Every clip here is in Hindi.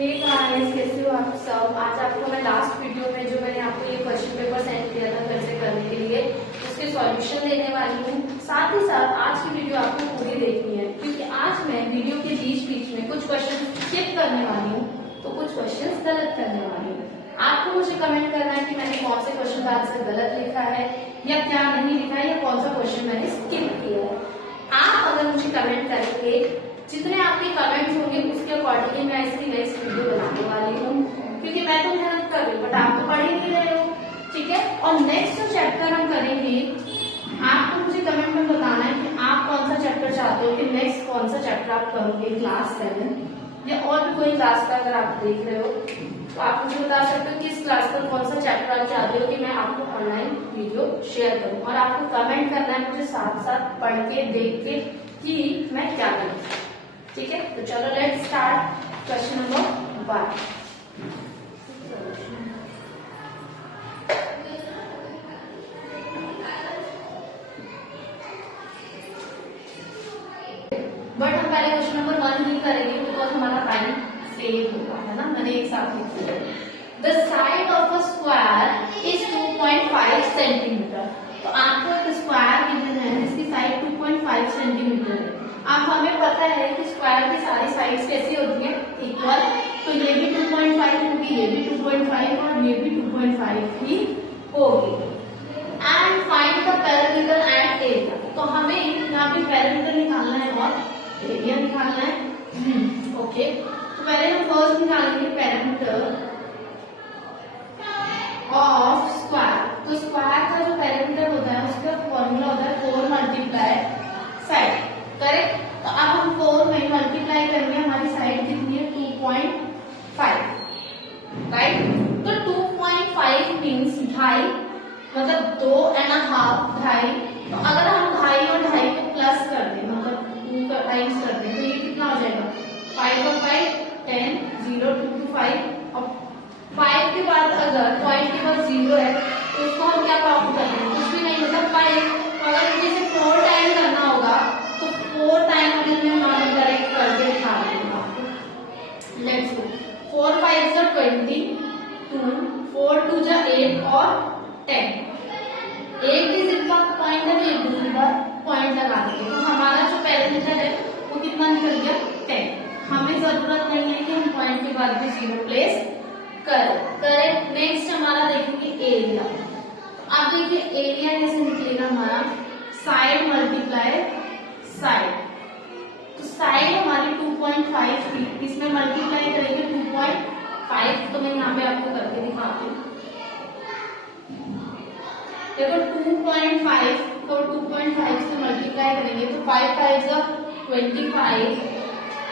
हे गाइस, कैसे हो आप सब। आज आपको मैं लास्ट वीडियो में जो मैंने आपको ये क्वेश्चन पेपर सेंड किया था घर से करने के लिए, उसके सॉल्यूशन देने वाली हूँ। साथ ही साथ आज की वीडियो आपको पूरी देखनी है, क्योंकि आज मैं वीडियो के बीच बीच में कुछ क्वेश्चन स्किप करने वाली हूँ, तो कुछ क्वेश्चन गलत करने वाली हूँ। आपको मुझे कमेंट करना है कि मैंने कौन से क्वेश्चन का आंसर गलत लिखा है या क्या नहीं लिखा है, या कौन सा क्वेश्चन मैंने स्किप किया है। आप अगर मुझे कमेंट करेंगे, जितने आपके कमेंट्स होंगे उसके अकॉर्डिंगली मैं इसकी नेक्स्ट वीडियो बनाने वाली हूँ, क्योंकि मैं तो मेहनत कर रही हूँ बट आप तो पढ़ ही नहीं रहे हो, ठीक है। और नेक्स्ट जो चैप्टर हम करेंगे, आपको मुझे कमेंट में बताना है कि आप कौन सा चैप्टर चाहते हो, कि नेक्स्ट कौन सा चैप्टर आप करोगे क्लास 7 या और भी कोई क्लास का अगर आप देख रहे हो तो आप मुझे बता सकते हो कि इस क्लास का कौन सा चैप्टर आप चाहते हो कि मैं आपको ऑनलाइन वीडियो शेयर करूँ। और आपको कमेंट करना है मुझे साथ साथ पढ़ के देख के कि मैं क्या करूँ, ठीक है। तो चलो let's start question number 1। But हम पहले क्वेश्चन नंबर 1 ही करेंगे बिकॉज हमारा टाइम सेव होगा, है ना। मैंने एक साथ लिख दिया। The side of a square is 2.5 centimetre. तो आपको एक स्क्वायर गिवन है जिसकी साइड 2.5 सेंटीमीटर है। अब हमें पता है कि स्क्वायर की सारी साइड्स कैसी होती है, इक्वल। तो ये भी 2.5 होगी, ये भी 2.5 और ये भी 2.5 ही होगी। And find the parameter at area. तो हमें यहाँ पे पैरामीटर निकालना है और एरिया निकालना है। ओके, तो पहले हम फर्स्ट निकालेंगे पैरामीटर ऑफ स्क्वायर। तो स्क्वायर का जो पैरामीटर होता है उसका फॉर्मूला होता है 4 मल्टीप्लाई साइड, करेक्ट। तो अब हम 4 में मल्टीप्लाई करेंगे, हमारी साइड कितनी है 2.5, राइट। तो 2.5 मीन्स 2.5, मतलब 2.5, 2.5। तो अगर हम 2.5 और 2.5 को प्लस कर दें, मतलब 2 का टाइम्स कर दें, तो ये कितना हो जाएगा 5 और 5 10, 0 2 to 5। और 5 के बाद अगर पॉइंट के बाद 0 है तो उसको हम क्या काउंट कर रहे हैं, कुछ भी नहीं, मतलब 5। तो अगर मुझे इसे 4 टाइम करना होगा तो 4 टाइम अगर मैं मान करेक्ट करके दिखा रही हूँ आपको। लेट्स गो, 4 5 जा 20, 2 4 2 जा 8 और 10। एक डिजिट का पॉइंट है, एक डिजिट का पॉइंट लगा देंगे। तो हमारा जो पैरामीटर है वो कितना निकल गया 10। हमें जरूरत नहीं है कि हम पॉइंट के बाद भी 0 प्लेस करें। नेक्स्ट हमारा देखेंगे एरिया। अब देखिए एरिया कैसे निकलेगा हमारा, साइड मल्टीप्लाई साइड। तो साइड हमारी 2.5 थी, इसमें मल्टीप्लाई करेंगे 2.5। तो मैं यहाँ पे आपको करके दिखाती हूँ। देखो 2.5 को 2.5 से मल्टीप्लाई करेंगे तो 5 5 जा 25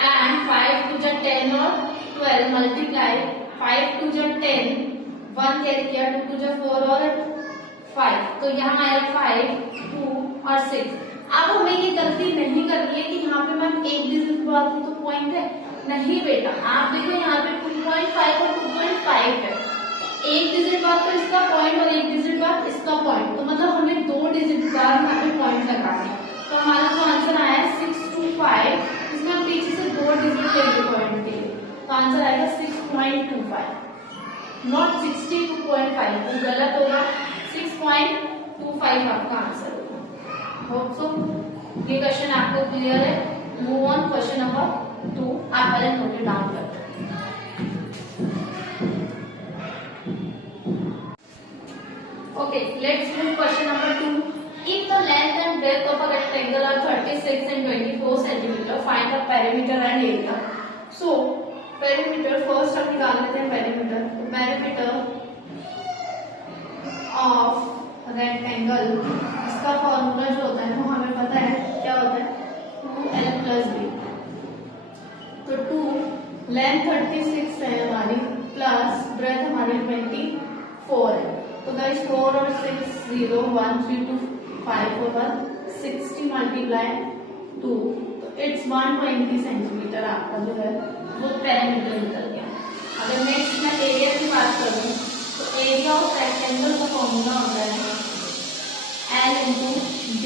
एंड 5 2 जा 10 और 12 मल्टीप्लाई 5 2 जा 10, 1 कैरी किया, 2 2 जा 4 और 5। तो यहाँ आया 5 2 और 6। अब हमें ये गलती नहीं करनी है कि यहाँ पे मैम एक डिजिट बाद तो पॉइंट है, नहीं बेटा। आप देखो यहाँ पे 2.5 और 2.5 है, एक डिजिट बाद तो इसका पॉइंट और एक डिजिट बाद इसका पॉइंट, तो मतलब हमें 2 डिजिट बाद यहाँ पे पॉइंट लगाना है। तो हमारा जो आंसर आया है 625, इसमें हम पीछे से 2 डिजिट लेंगे पॉइंट के लिए, तो आंसर आएगा 6.25, नॉट 62.5। तो गलत होगा, 6.25 आपका आंसर होगा। होप सो ये क्वेश्चन आपको क्लियर है। Move on question number 2। आप पहले नोट डाउन करते हैं। Okay, let's move question number 2. If the length and breadth of a rectangle are 36 and 24 centimeter, find the perimeter and area. So, perimeter first हम निकाल लेते हैं perimeter. Perimeter of rectangle, इसका फॉर्मूला जो होता है वो हमें पता है क्या होता है, 2l plus b। तो 2 लेंथ 36 है हमारी, प्लस ब्रेथ हमारी 24 है। तो गाइस 4 और 6 0 1 3 2 5 और 1 60 मल्टीप्लाई 2, तो इट्स 120 सेंटीमीटर आपका जो है वो पैरामीटर निकल गया। अगर नेक्स्ट मैं एरिया की बात करूं तो एरिया ऑफ रेक्टेंगल का फॉर्मूला होता है L into D।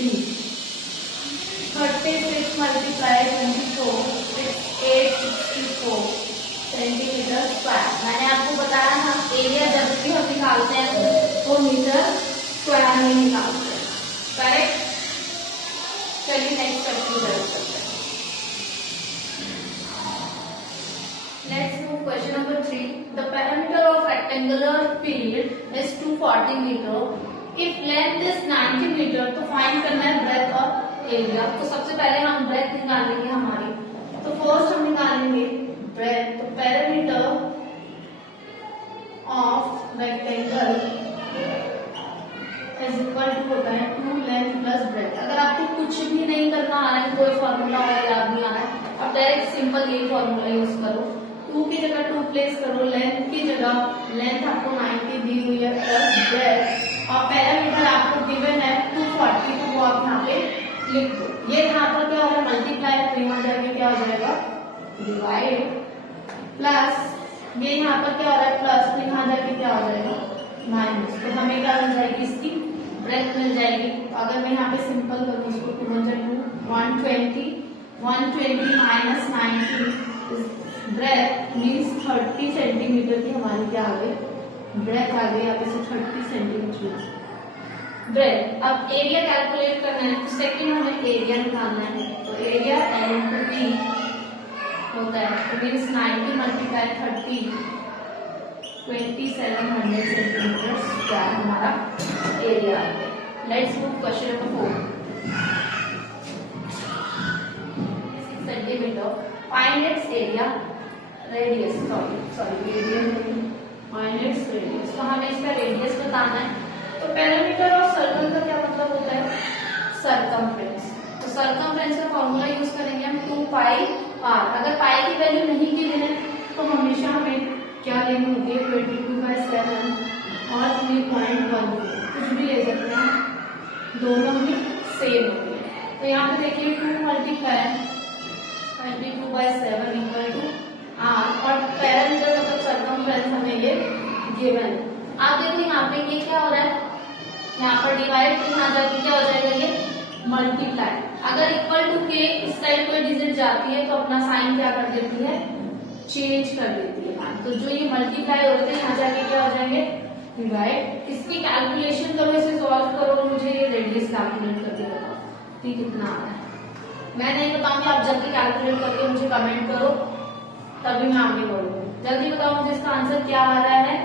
36 multiplied 24 is 864 centimetre area जब भी हम निकालते हैं वो मीटर स्क्वायर में निकालते हैं, करेक्ट। चलिए नेक्स्ट क्वेश्चन करते हैं। Let's move question number 3. The perimeter of rectangular field is 240 meter. If length is 90 meter, तो फाइंड करना है breadth और area। तो सबसे पहले हम breadth निकालेंगे हमारी। तो फर्स्ट हम निकालेंगे breadth। तो perimeter of rectangle is equal to होता है 2 length plus breadth। अगर आपको कुछ भी नहीं करना आ रहा है, कोई फॉर्मूला और याद नहीं आ रहा है, अब डायरेक्ट सिंपल यही फॉर्मूला यूज करो। 2 की जगह 2 प्लेस करो, लेंथ की जगह लेंथ आपको 90 दी हुई है प्लस ब्रेथ, और पैरामीटर आपको गिवन है 240, तो वो आप यहाँ पे लिख दो। ये यहाँ पर क्या होगा मल्टीप्लाई, तो यहाँ जाके क्या हो जाएगा डिवाइड, प्लस ये यहाँ पर क्या हो रहा है प्लस, तो यहाँ जाके क्या हो जाएगा माइनस। तो हमें क्या मिल जाएगी इसकी ब्रेथ मिल जाएगी। अगर मैं यहाँ पे सिंपल करूँ इसको 120 माइनस 90 ब्रेथ मीन्स 30 सेंटीमीटर की हमारी क्या आ गई ब्रेथ आ गई, यहाँ पे से 30 सेंटीमीटर ब्रेथ। अब एरिया कैलकुलेट करना है, तो सेकंड हमें एरिया निकालना है। तो एरिया L into B होता है, तो मीन्स 90 मल्टीप्लाई 30 2700 सेंटीमीटर स्क्वायर हमारा एरिया आ गया। Let's move question number 4। Centimetre find its area radius, sorry radius find its radius. तो हमें इसका रेडियस बताना है। तो पैरामीटर और सर्कल का क्या मतलब होता है सरकमफ्रेंस। तो सरकमफ्रेंस का फॉर्मूला यूज करेंगे हम 2 पाई r। अगर पाई की वैल्यू नहीं गिवन है तो हमेशा हमें क्या लेनी होती है 22/7 और 3.1, कुछ भी ले सकते हैं, दोनों ही सेम होते हैं। तो यहाँ पे देखिए 2 मल्टीप्लाई 22/7 इक्वल टू r, और पैरामीटर मतलब सरकमफ्रेंस हमें ये गिवन है। आप देखो यहाँ पे ये क्या हो रहा है, यहाँ पर डिवाइड, तो यहाँ जाके क्या हो जाएगा ये मल्टीप्लाई। अगर इक्वल टू के इस साइड कोई डिजिट जाती है तो अपना साइन क्या कर देती है चेंज कर देती है। तो जो ये मल्टीप्लाई हो रहे थे यहाँ जाके क्या हो जाएंगे डिवाइड। इसकी कैलकुलेशन करो, इसे सॉल्व करो, मुझे ये रेडियस कैलकुलेट करके बताओ कि कितना आ रहा है। मैं नहीं बताऊंगी, आप जल्दी कैलकुलेट करके मुझे कमेंट करो, तभी मैं आगे बढ़ूंगी। जल्दी बताओ मुझे इसका आंसर क्या आ रहा है,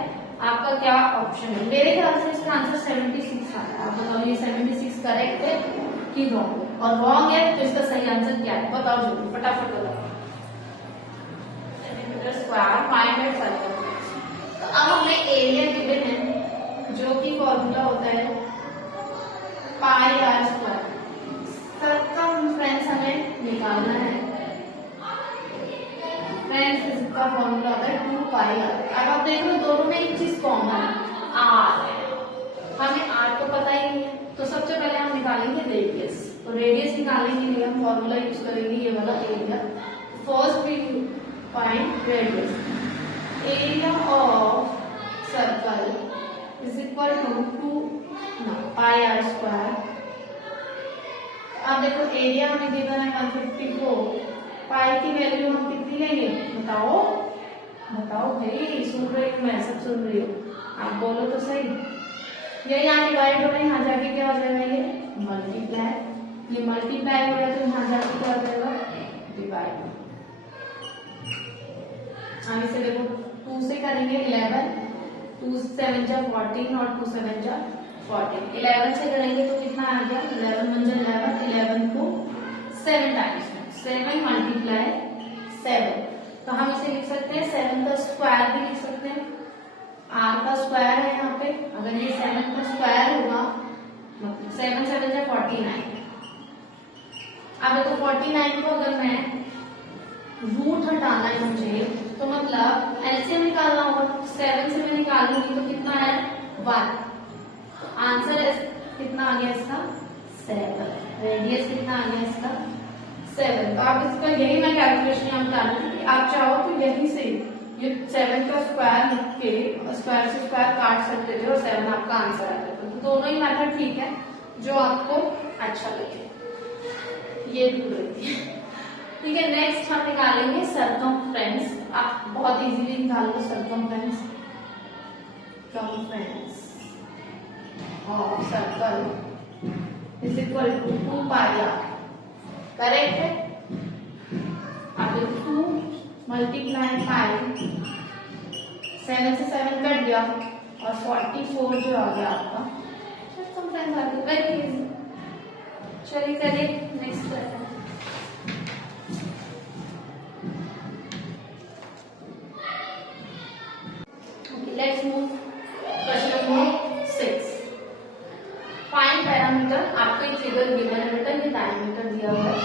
आपका क्या ऑप्शन है। मेरे ख्याल से इसका आंसर 76 आ रहा है। आप बताओ ये 76 करेक्ट है कि रॉन्ग है, और रॉन्ग है तो इसका सही आंसर क्या है बताओ जल्दी, फटाफट बताओ। Centimetre square find its circumference. तो अब हमें एरिया गिवन है जो कि फॉर्मूला होता है पाई r स्क्वायर। सरकमफ्रेंस हमें निकालना है, फ्रेंड्स इसका फॉर्मूला होता है 2 पाई r। अब आप देख लो दोनों में एक चीज कॉमन है r, हमें r तो पता ही नहीं है, तो सबसे पहले हम निकालेंगे रेडियस। तो रेडियस निकालने के लिए हम फॉर्मूला यूज करेंगे ये वाला area. First we find radius, area of circle is equal to 2 pi r square. अब देखो एरिया हमें गिवन है 154, पाई की वैल्यू हम कितनी लेंगे बताओ बताओ भाई, सुन रही हूँ मैं, सब सुन रही हूँ, आप बोलो तो सही। ये यहाँ डिवाइड हो रहा है, यहाँ जाके क्या हो जाएगा ये मल्टीप्लाई, ये मल्टीप्लाई हो रहा है तो यहाँ जाके क्या हो जाएगा डिवाइड। हम इसे देखो 2 से करेंगे 11, 2 7 जा 14 और 2 7 जा 14। 11 से करेंगे तो कितना आ गया 11 1 जा 11, 11 को 7 टाइम्स 7 मल्टीप्लाई 7, तो हम इसे लिख सकते हैं 7 का स्क्वायर भी लिख सकते हैं। r का स्क्वायर है यहाँ पे, अगर ये 7 का स्क्वायर होगा मतलब 7 7 जा 49। अब देखो 49 को अगर मैं रूट हटाना है मुझे, तो मतलब एलसीएम निकालना होगा, 7 से मैं निकालूंगी तो कितना है 1। आंसर कितना आ गया इसका 7। रेडियस कितना आ गया इसका 7। तो आप इसका यही मैं कैलकुलेशन यहाँ बता रही हूँ कि आप चाहो तो यही से ये 7 का स्क्वायर लिख के स्क्वायर से स्क्वायर काट सकते थे और 7 आपका आंसर आ जाता। तो दोनों ही मेथड ठीक है, जो आपको अच्छा लगे। ये भी रही है ठीक है। नेक्स्ट हम निकालेंगे सरकमफ्रेंस। आप बहुत इजीली निकाल लो circumference. circumference of circle is equal to 2 pi r. Correct है? अब 2 मल्टीप्लाई पाई, 7 से 7 कट गया और 44 जो आ गया आपका circumference आ गया। Very easy. चलिए करिए next question. Let's move question number 6. Find parameter। आपको एक फिगर गिवन है बेटा, ये डायमीटर दिया हुआ है।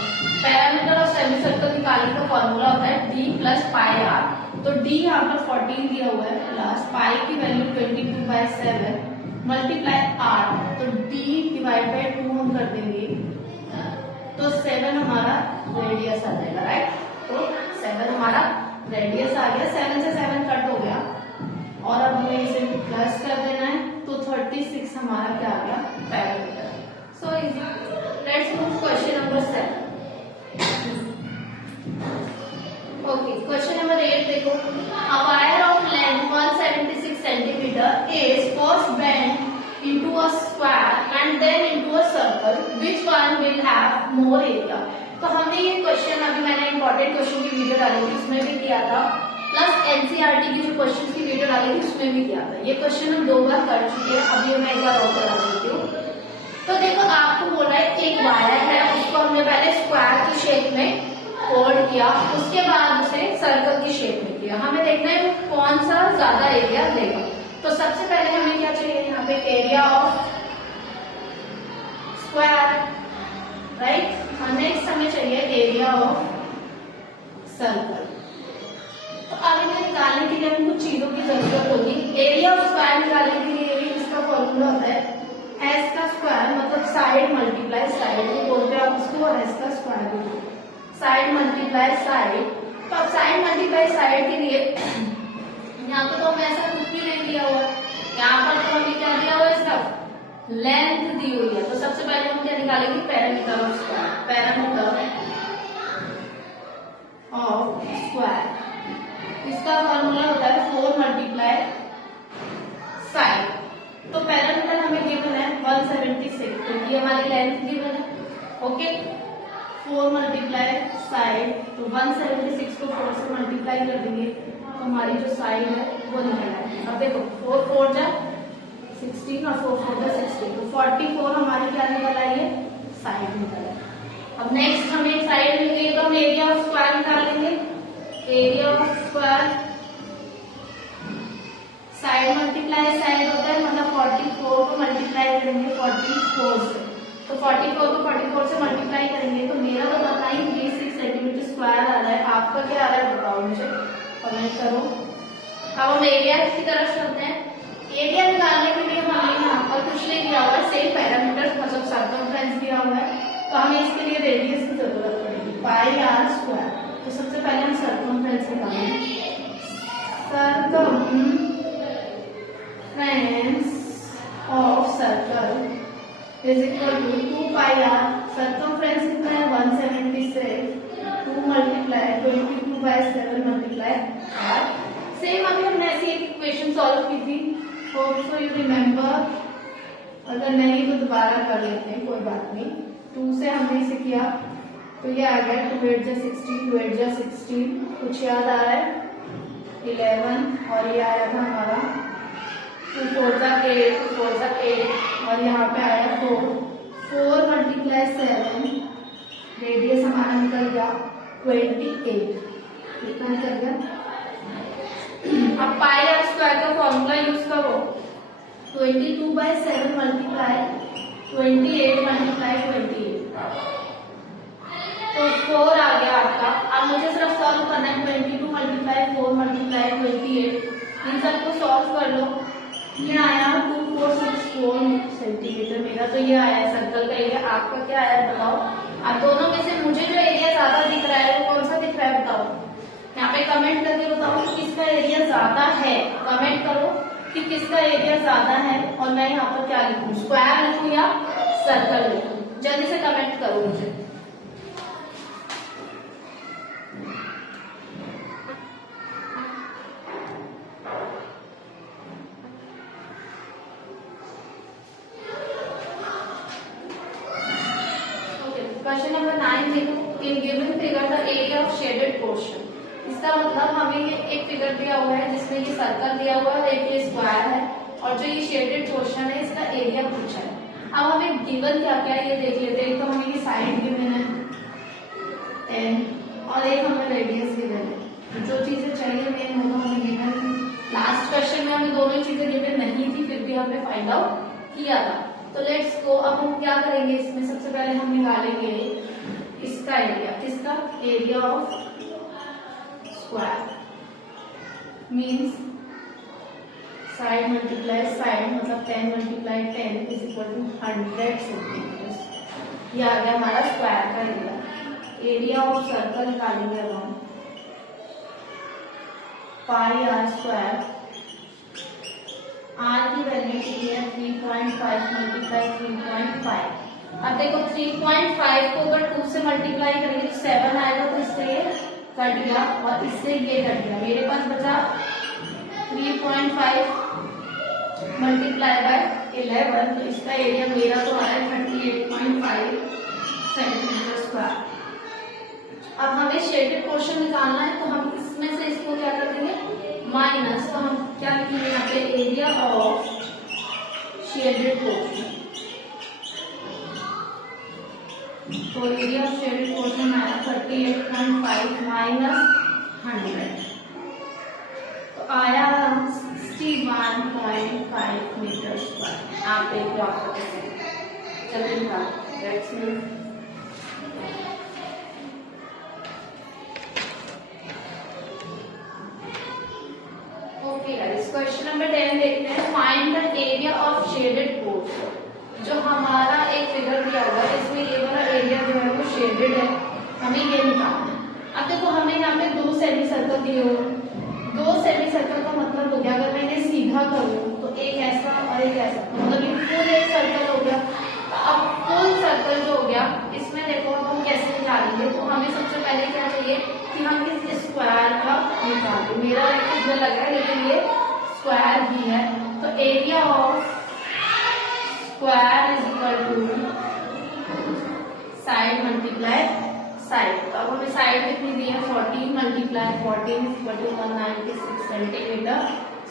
पैरामीटर ऑफ सेमी सर्कल निकालने का फॉर्मूला होता है d प्लस पाई आर। तो d यहाँ पर 14 दिया हुआ है प्लस पाई की वैल्यू 22/7 मल्टीप्लाई आर। तो d डिवाइड बाई 2 हम कर देंगे तो 7 हमारा रेडियस आ जाएगा, राइट। तो 7 हमारा रेडियस आ गया, 7 से 7 कट हो गया और अब हमें इसे प्लस कर देना है तो 36 हमारा क्या आ गया parameter. So easy. Let's move question number 7। Okay, question number 8 देखो। A wire of length 176 centimetre is first bend into a square and then into a circle, which one will have more area. तो हमने ये क्वेश्चन, अभी मैंने इंपॉर्टेंट क्वेश्चन की वीडियो डाली थी उसमें भी किया था, प्लस एनसीईआरटी की जो क्वेश्चन की वीडियो डाली थी उसमें भी किया था। ये क्वेश्चन हम 2 बार कर चुके हैं, अभी मैं एक बार और करा देती हूँ। तो देखो आपको बोल रहा है एक वायर है, उसको हमने पहले स्क्वायर की शेप में फोल्ड किया, उसके बाद उसे सर्कल की शेप में किया। हमें देखना है वो कौन सा ज्यादा एरिया लेगा। तो सबसे पहले हमें क्या चाहिए, यहाँ पे area of square, right. Next हमें चाहिए एरिया ऑफ सर्कल। तो अब इन्हें निकालने के लिए हमें कुछ चीजों की जरूरत होगी। एरिया ऑफ स्क्वायर निकालने के लिए इसका फॉर्मूला होता है एस का स्क्वायर, मतलब साइड मल्टीप्लाई साइड बोलते हैं आप उसको, और एस का स्क्वायर भी बोलते हैं, साइड मल्टीप्लाई साइड। तो अब साइड मल्टीप्लाई साइड के लिए यहाँ पे तो हमें ऐसा कुछ भी नहीं दिया हुआ, यहाँ पर तो हमें क्या दिया हुआ है, इसका लेंथ दी हुई है। तो सबसे पहले हम क्या निकालेंगे, parameter of square. Parameter of square, इसका फॉर्मूला होता है 4 मल्टीप्लाई साइड। तो पैरामीटर हमें गिवन है 176, तो ये हमारी लेंथ गिवन है, ओके। 4 मल्टीप्लाई साइड, तो 176 को 4 से मल्टीप्लाई कर देंगे तो हमारी जो साइड है वो निकल आएगी। अब देखो 4 4 जा 16 और 4 4 जा 16, तो 44 हमारी क्या निकल आई है, साइड निकल आई। अब नेक्स्ट हमें साइड मिल गई तो हम एरिया ऑफ स्क्वायर निकाल लेंगे। Area of square, side multiply side होता है, मतलब 44 को मल्टीप्लाई करेंगे 44 से, तो 44 को 44 से मल्टीप्लाई करेंगे तो मेरा तो बताइए 36 सेंटीमीटर स्क्वायर आ रहा है। आपका क्या आ रहा है बताओ मुझे, कमेंट करो। अब हम एरिया की तरफ चलते हैं। एरिया निकालने के लिए हमें यहाँ पर कुछ नहीं दिया हुआ है, सेम पैरामीटर मतलब सर्कमफ्रेंस दिया हुआ है, तो हमें इसके लिए रेडियस की जरूरत पड़ेगी, पाई आर स्क्वायर। तो सबसे पहले हम सर्कमफ्रेंस निकालेंगे। Circumference of circle is equal to 2 pi R. Circumference कितना है 176, 2 मल्टीप्लाई 22/7 मल्टीप्लाई आर। सेम अभी हमने ऐसी एक इक्वेशन सॉल्व की थी, होप सो यू रिमेम्बर। अगर नहीं तो दोबारा कर लेते हैं, कोई बात नहीं। 2 से हमने इसे किया तो ये आ गया 2 8 जा 16, 2 8 जा 16, कुछ याद आ रहा है 11, और ये आया था हमारा 2 4 जा 8, 2 4 जा 8, और यहाँ पे आया 4 4 मल्टीप्लाई 7, रेडियस हमारा निकल गया 28। कितना निकल गया। अब पाई आर स्क्वायर का फॉर्मूला यूज करो, 22/7 मल्टीप्लाई 28 मल्टीप्लाई 28, तो 4 आ गया आपका। अब मुझे सिर्फ सॉल्व करना है, 22 मल्टीप्लाई 4 मल्टीप्लाई 28, इन सबको सॉल्व कर लो। ये आया 2464 सेंटीमीटर मेरा, तो ये आया सर्कल का एरिया। आपका क्या आया बताओ। अब दोनों में से मुझे जो एरिया ज्यादा दिख रहा है वो कौन सा दिख रहा है बताओ, यहाँ पे कमेंट करके बताओ कि किसका एरिया ज्यादा है। कमेंट करो कि किसका एरिया ज्यादा है, और मैं यहाँ पर क्या लिखूं, स्क्वायर लिखूं या सर्कल लिखूं, जल्दी से कमेंट करो मुझे। क्वेश्चन नंबर 9 देखो, in given figure the area of shaded portion. इसका मतलब हमें ये एक फिगर दिया हुआ है जिसमें ये सर्कल दिया हुआ है, एक ये स्क्वायर है और जो ये शेडेड पोर्शन है इसका एरिया पूछा है। अब हमें गिवन क्या क्या है ये देख लेते हैं। तो हमें ये साइड गिवन है 10 और एक हमें रेडियस गिवन है। जो चीजें चाहिए मेन वो हमें गिवन, लास्ट क्वेश्चन में हमें दोनों चीजें गिवन नहीं थी फिर भी हमने फाइंड आउट किया था। तो लेट्स गो, अब हम क्या करेंगे इसमें, सबसे पहले हम निकालेंगे इसका एरिया, किसका area of square means side multiply side, मतलब 10 multiply 10 is equal to 100 centimetre. ये आ गया हमारा स्क्वायर का एरिया। एरिया ऑफ सर्कल निकालेंगे अब हम, पाई आर स्क्वायर, आर की वैल्यू की है 3.5 मल्टीप्लाई 3.5। अब देखो 3.5 को अगर 2 से मल्टीप्लाई करेंगे तो 7 आएगा, तो इससे ये कट गया और इससे ये कट गया। मेरे पास बचा 3.5 मल्टीप्लाई बाय 11, तो इसका एरिया मेरा तो आया 38.5 सेंटीमीटर स्क्वायर। अब हमें शेडेड पोर्शन निकालना है तो हम इसमें से इसको क्या कर देंगे माइनस, तो हम क्या लिखेंगे यहाँ पे एरिया ऑफ शेडेड पोर्शन। तो एरिया ऑफ शेडेड पोर्शन आया 38.5 माइनस 100, तो आया 61.5 मीटर स्क्वायर। आप एक बात चलिए निकाल, क्वेश्चन नंबर 10 देखते हैं। Find the area of shaded portion. जो हमारा एक फिगर दिया हुआ है इसमें ये वाला एरिया जो है वो शेडेड है, हमें ये निकालना है। अब देखो हमें यहाँ पे 2 सेमी सर्कल दिए हुए, 2 सेमी सर्कल का मतलब हो गया अगर मैं इन्हें सीधा करूँ तो एक ऐसा और एक ऐसा, मतलब ये फुल एक सर्कल हो गया। अब फुल सर्कल जो हो गया इसमें देखो अब हम कैसे निकालेंगे, तो हमें सबसे पहले क्या चाहिए कि हम इस स्क्वायर का निकालें। मेरा इधर लग रहा है लेकिन ये स्क्वायर ही है, तो area of square is equal to side multiply side. तो अब हमें साइड कितनी दी है 14 multiply 14 is equal to 196 centimetre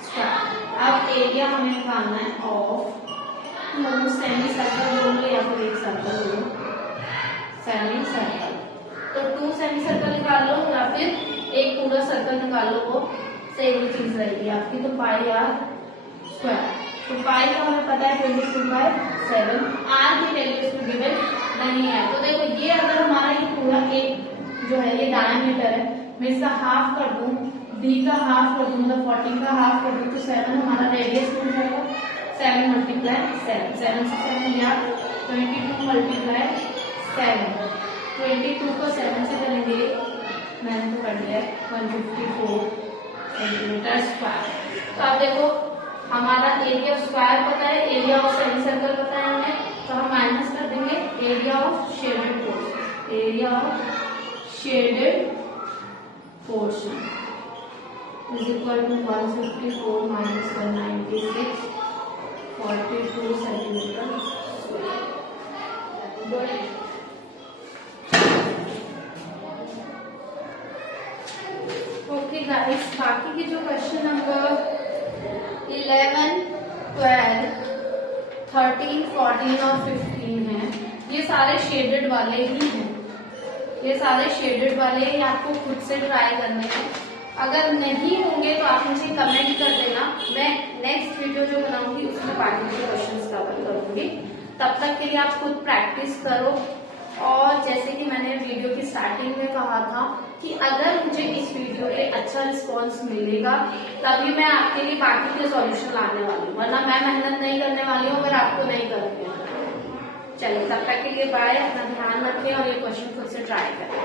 square. अब एरिया हमें निकालना है ऑफ 2 सेमी सर्कल बोल लो या फिर एक सर्कल बोलो, सेमी सर्कल। तो 2 सेमी सर्कल निकाल लो या फिर एक पूरा सर्कल निकाल लो, वो सेम चीज रहेगी आपकी। तो पाई आर स्क्वायर, तो पाई का हमें पता है 22/7, आर की वैल्यू इसमें गिवन नहीं है। तो देखो ये अगर हमारा ये पूरा एक जो है ये डायमीटर है, मैं इसका हाफ कर दूं, डी का हाफ कर दूं, मतलब 14 का हाफ कर दूं, तो 7 हमारा रेडियस मिल जाएगा। 7 मल्टीप्लाई 7, 7 से 7 गया 22 मल्टीप्लाई 7, 22 को 7 से करेंगे मैंने तो कर दिया 154 सेंटीमीटर स्क्वायर। तो आप देखो हमारा एरिया ऑफ स्क्वायर पता है, एरिया ऑफ सेमी सर्कल पता है हमें, तो हम माइनस कर देंगे area of shaded portion. Area of shaded portion is equal to 154 minus 196 42 centimetre square. Okay guys, बाकी के जो क्वेश्चन नंबर 11, 12, 13, 14 और 15 हैं, ये सारे शेडेड वाले ही हैं। ये सारे शेडेड वाले ही आपको खुद से ट्राई करने हैं। अगर नहीं होंगे तो आप मुझे कमेंट कर देना, मैं नेक्स्ट वीडियो जो बनाऊंगी उसमें बाकी के क्वेश्चंस कवर करूंगी। तब तक के लिए आप खुद प्रैक्टिस करो। और जैसे कि मैंने वीडियो की स्टार्टिंग में कहा था कि अगर मुझे इस वीडियो पे अच्छा रिस्पांस मिलेगा तभी मैं आपके लिए बाकी के सॉल्यूशन लाने वाली हूँ, वरना मैं मेहनत नहीं करने वाली हूँ अगर आपको नहीं करनी है। चलिए तब तक के लिए बाय, अपना ध्यान रखें और ये क्वेश्चन खुद से ट्राई करें।